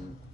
Mm-hmm.